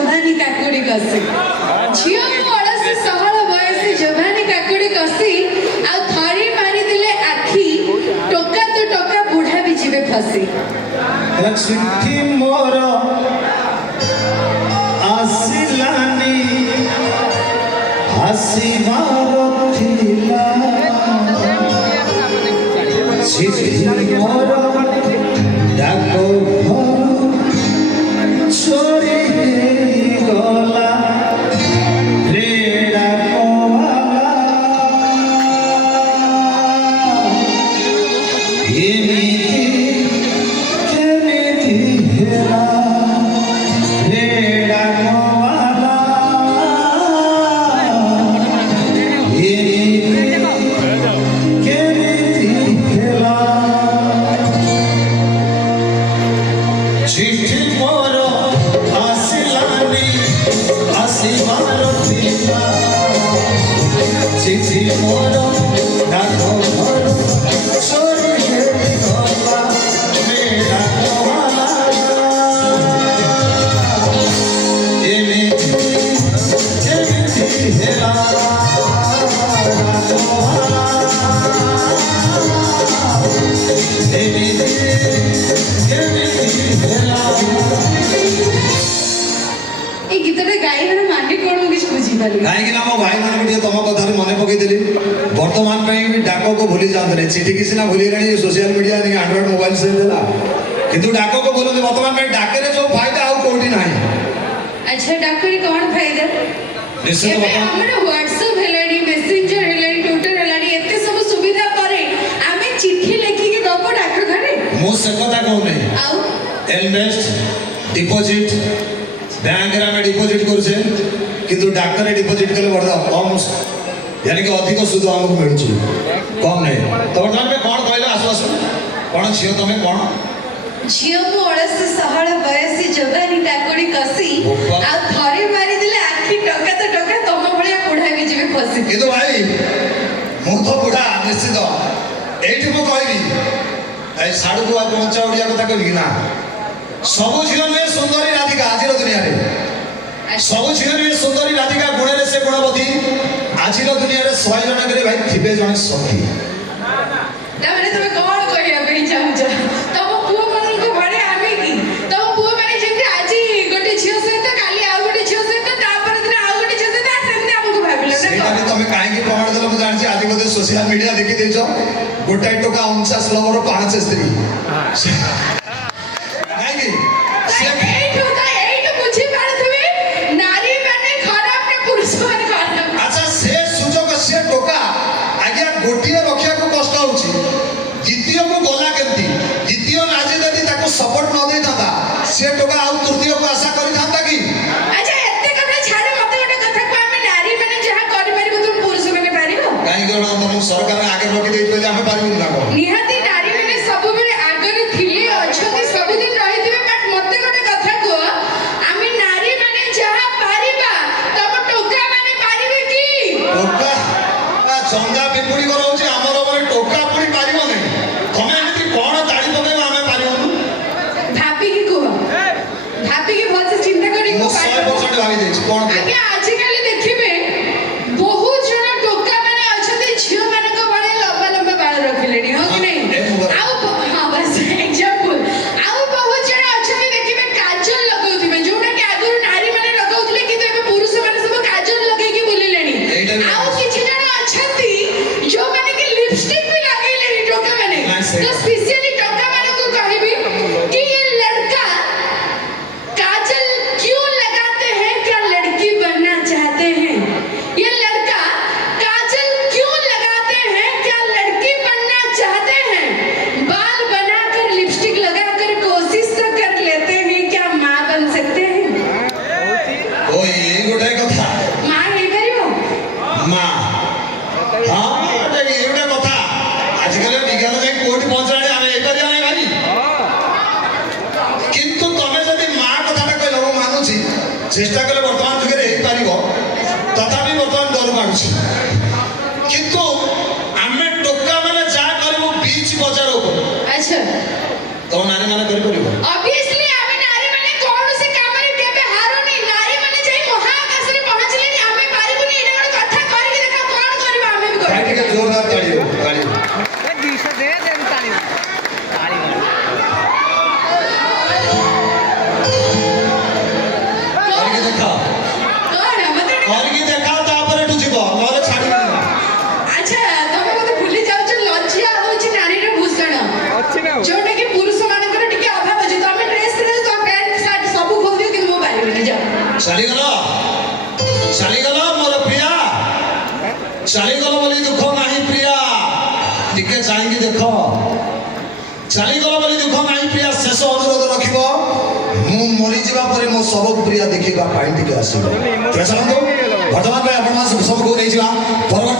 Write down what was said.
जवानी काकुड़ी कसी झियो को अड़सी सहल बयसी जवानी काकुड़ी कसी आ थरी मारी दिले आखी टोका तो टोका बुढ़ा भी जीवे फसी चिट्ठी मोर आसिलानी हसीबार थिला चिट्ठी मोर डाको छोरी गला रे डाकोवाला केमिति हेला रे डाकोवाला केमिति हेला चिट्ठी मोर आसिलानी आसिबार थिला चिट्ठी मोर डाको घर छोरी गला रे डाकोवाला केमिति हेला डाकोवाला ए गीतटा गाइबार माने कोन मु किछ बुझी पाली कहीं ना मो भाई मान तुम कथा मन पकईदेली बर्तमान डाक को भूली जाते चिठी किसी ना भूली गई सोशल मीडिया आंड्रॉइड मोबाइल से देला किंतु डाक को बोलते बर्तमान डाके जो फायदा आउ कोठी ना अच्छा डाकरी कोन फायदा निश्चित एबे हमर व्हाट्सएप हेलाडी मेसेंजर हेलाडी ट्विटर हेलाडी एते सब सुविधा करे आमे चिट्ठी लेखि के दबो डाक घरे मो से कथा कहू नहीं आउ इन्वेस्ट डिपॉजिट बैंक रे में डिपॉजिट करछे किंतु डाक रे डिपॉजिट कले बड़ा कम यानी कि अधिक सुध हमको मिलुची कम नहीं तो बर्तमान में कौन कहले आश्वासन कौन छियो तमे कौन झियो को अड़सी सहल बयसी जवानी काकुड़ी कसी आ थरी मारी दिले आखी टका तो टका तम भलिया बुढ़ा भी जीवे फसी किंतु भाई मु तो बुढ़ा निश्चित एठी मु कहबी ए साडू को पहुंचा ओडिया कथा कहबी ना सब झियो में सुंदरी राधिका आजिर दुनिया रे सब झियो में सुंदरी राधिका गुणे रे से गुणवती आजिर दुनिया रे 100 जन करे भाई थिबे जने सखी तामाने तमे कोन कहिया पे चाहू जा तम पुओ मन को भरे आमे की तम पुओ माने जेते आजी गोटे झियो सहित काली आ गोटे झियो सहित तापर दिन आ गोटे झियो सहित सेमने हमको भाबिलो ना सेटा भी तमे काहे की प्रमाण देलो मु जानछि आजि बोधे सोशल मीडिया देखि देछो गोटाई टका 49 लवर 5 स्त्री काहे की एठो ता एठो बुझी पारथबे नारी माने खराब ने पुरुष माने खराब अच्छा से सुजोग से टोका आज्ञा गोटिए रक्षा को कष्ट होची द्वितीय को गला केमती द्वितीय नाजी दादी ताको सपोर्ट न देई थाता से टोका आउ तृतीय को आशा करि थाता की अच्छा एते कथा छाड़े मते गोटे कथा को आमे नारी माने जहा करि परिबो तुम पुरुष माने पारिबो काहे कि हम सरकार आगे रखि देई बोले हमें पारिबो ना को निहाती नारी माने सब बेले आगरे थिले अछती सब दिन रहिथिबे बट मते गोटे कथा को आमे नारी माने जहा पारिबा तब टोका माने पारिबे की टोका चंदा पिपुड़ी करौची हमर ओपरे टोका पुड़ी पारिबो नै तमे एमिति कोन ताड़ी पकेबो हमें पारिबो भापी की को भापी की बहुत से चिंता करी मु को 100% भाभी देछि कोन आगे आजि काली देखिबे बहुत जन टोका माने अछती झियो माने को बड़े लंबा लंबा बाल रखिलेनी हो कि नहीं आउ हां बस एग्जांपल आउ बहुत जन अछती देखिबे काजल लगाउथिबे जोटा कि आगुर नारी माने लगाउथिले कि एबे पुरुष माने सब काजल लगाई के बुलिलेनी आउ किछि जन अछती जो माने कि लिपस्टिक भी लगाइलेनी टोका माने तो स्पेशली टोका माने को कहबी कि ये लड़का काजल क्यों लगाते हैं क्या लड़की बनना चाहते हैं ये लड़का काजल क्यों लगाते हैं क्या लड़की बनना चाहते हैं बाल बनाकर लिपस्टिक लगाकर कोशिश तो कर लेते हैं क्या माँ बन सकते हैं ओ ये गोटे कथा माँ नहीं करियो मां हां ये गोटे कथा आजकल विज्ञान जाई कोठी पहुंचलाणी हमें ए करिया नै भाई किंतु तमे जदि मां कथाटा कहलो मु मानुछि चेष्टा कले वर्तमान जुगे रे पारिबो तथापि वर्तमान डर मानुछि किंतु आमे टोका माने जा करबो बीच बजार ऊपर अच्छा तो नारी माने करि परिबो ऑब्वियसली आमे नारी माने कौन से काम रे केबे हारो नहीं नारी जोटा कि पुरुष मानकर टिके अभाव अछि तो हम ड्रेस तो पैंट शर्ट सब खोल दियो कि मो पाइबे जा चालीगल मोर प्रिया चालीगल बोली दुख नहीं प्रिया टिके चाहिए देख चालीगल बोली दुख नहीं प्रिया शेष अनुरोध रखिब मु मरी जीवा परे मो सब प्रिया देखिबा पाई टिके आसीबो चलंतु वर्तमान पे आपण सब को नहीं जीवा परवर्ती